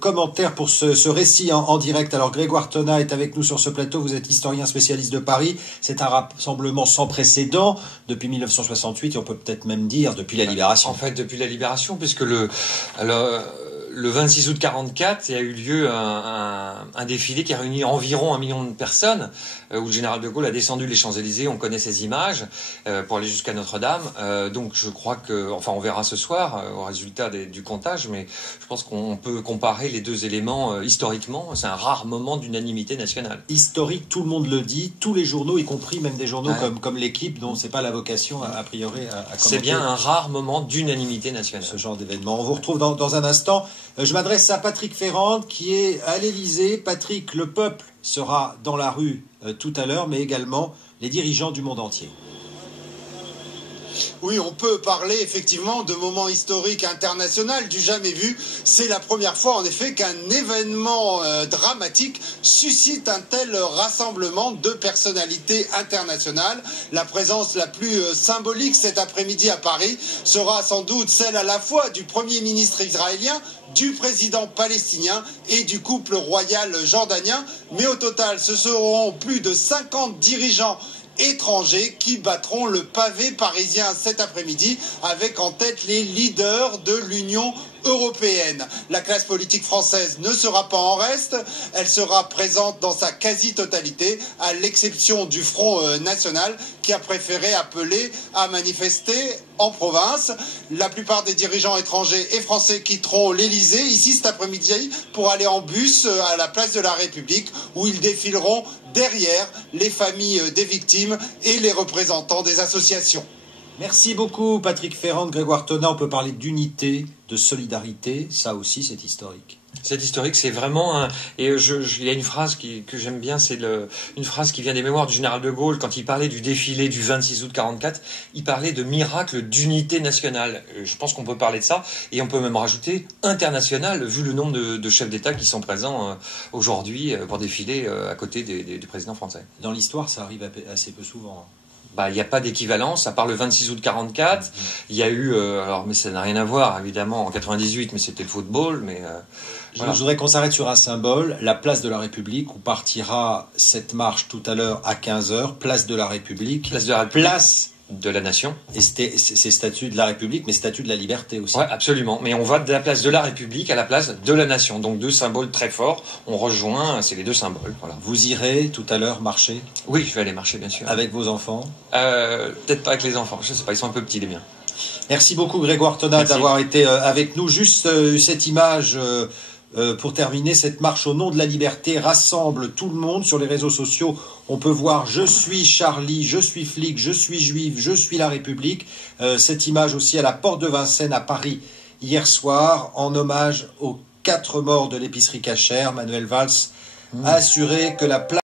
Commentaire pour ce récit en direct. Alors Grégoire Tonnat est avec nous sur ce plateau. Vous êtes historien spécialiste de Paris. C'est un rassemblement sans précédent depuis 1968 et on peut peut-être même dire depuis la Libération. En fait, depuis la Libération, puisque le 26 août 44, il y a eu lieu un défilé qui a réuni environ 1 million de personnes, où le général de Gaulle a descendu les Champs-Élysées. On connaît ces images pour aller jusqu'à Notre-Dame. Donc je crois que, enfin, on verra ce soir au résultat du comptage, mais je pense qu'on peut comparer les deux éléments historiquement. C'est un rare moment d'unanimité nationale. Historique, tout le monde le dit, tous les journaux, y compris même des journaux comme l'Équipe, dont c'est pas la vocation a priori à commenter. C'est bien un rare moment d'unanimité nationale. Ce genre d'événement. On vous retrouve dans un instant. Je m'adresse à Patrick Ferrand qui est à l'Élysée. Patrick, le peuple sera dans la rue tout à l'heure, mais également les dirigeants du monde entier. Oui, on peut parler effectivement de moment historique international du jamais vu. C'est la première fois en effet qu'un événement dramatique suscite un tel rassemblement de personnalités internationales. La présence la plus symbolique cet après-midi à Paris sera sans doute celle à la fois du Premier ministre israélien, du président palestinien et du couple royal jordanien. Mais au total, ce seront plus de 50 dirigeants étrangers qui battront le pavé parisien cet après-midi avec en tête les leaders de l'Union européenne. La classe politique française ne sera pas en reste, elle sera présente dans sa quasi-totalité, à l'exception du Front National qui a préféré appeler à manifester en province. La plupart des dirigeants étrangers et français quitteront l'Élysée ici cet après-midi pour aller en bus à la place de la République où ils défileront derrière les familles des victimes et les représentants des associations. Merci beaucoup Patrick Ferrand, Grégoire Tonnat. On peut parler d'unité, de solidarité, ça aussi c'est historique. C'est historique, c'est vraiment il y a une phrase que j'aime bien, c'est une phrase qui vient des mémoires du général de Gaulle quand il parlait du défilé du 26 août 44, il parlait de miracle d'unité nationale. Je pense qu'on peut parler de ça et on peut même rajouter international vu le nombre de chefs d'État qui sont présents aujourd'hui pour défiler à côté du président français. Dans l'histoire, ça arrive assez peu souvent. Il n'y a pas d'équivalence, à part le 26 août 44. Il y a eu, mais ça n'a rien à voir, évidemment, en 98, mais c'était le football, mais... Voilà. Je voudrais qu'on s'arrête sur un symbole, la place de la République, où partira cette marche tout à l'heure à 15h, place de la République. Place de la République. Place de la Nation. Et c'est statut de la République, mais statut de la liberté aussi. Oui, absolument. Mais on va de la place de la République à la place de la Nation. Donc deux symboles très forts. On rejoint, c'est les deux symboles. Voilà. Vous irez tout à l'heure marcher? Oui, je vais aller marcher, bien sûr. Avec vos enfants? Peut-être pas avec les enfants. Je sais pas, ils sont un peu petits, les miens. Merci beaucoup Grégoire Tonnat d'avoir été avec nous. Juste cette image... pour terminer, cette marche au nom de la liberté rassemble tout le monde sur les réseaux sociaux. On peut voir « Je suis Charlie, je suis flic, je suis juif, je suis la République ». Cette image aussi à la porte de Vincennes à Paris hier soir en hommage aux 4 morts de l'épicerie cachère. Manuel Valls a assuré que la place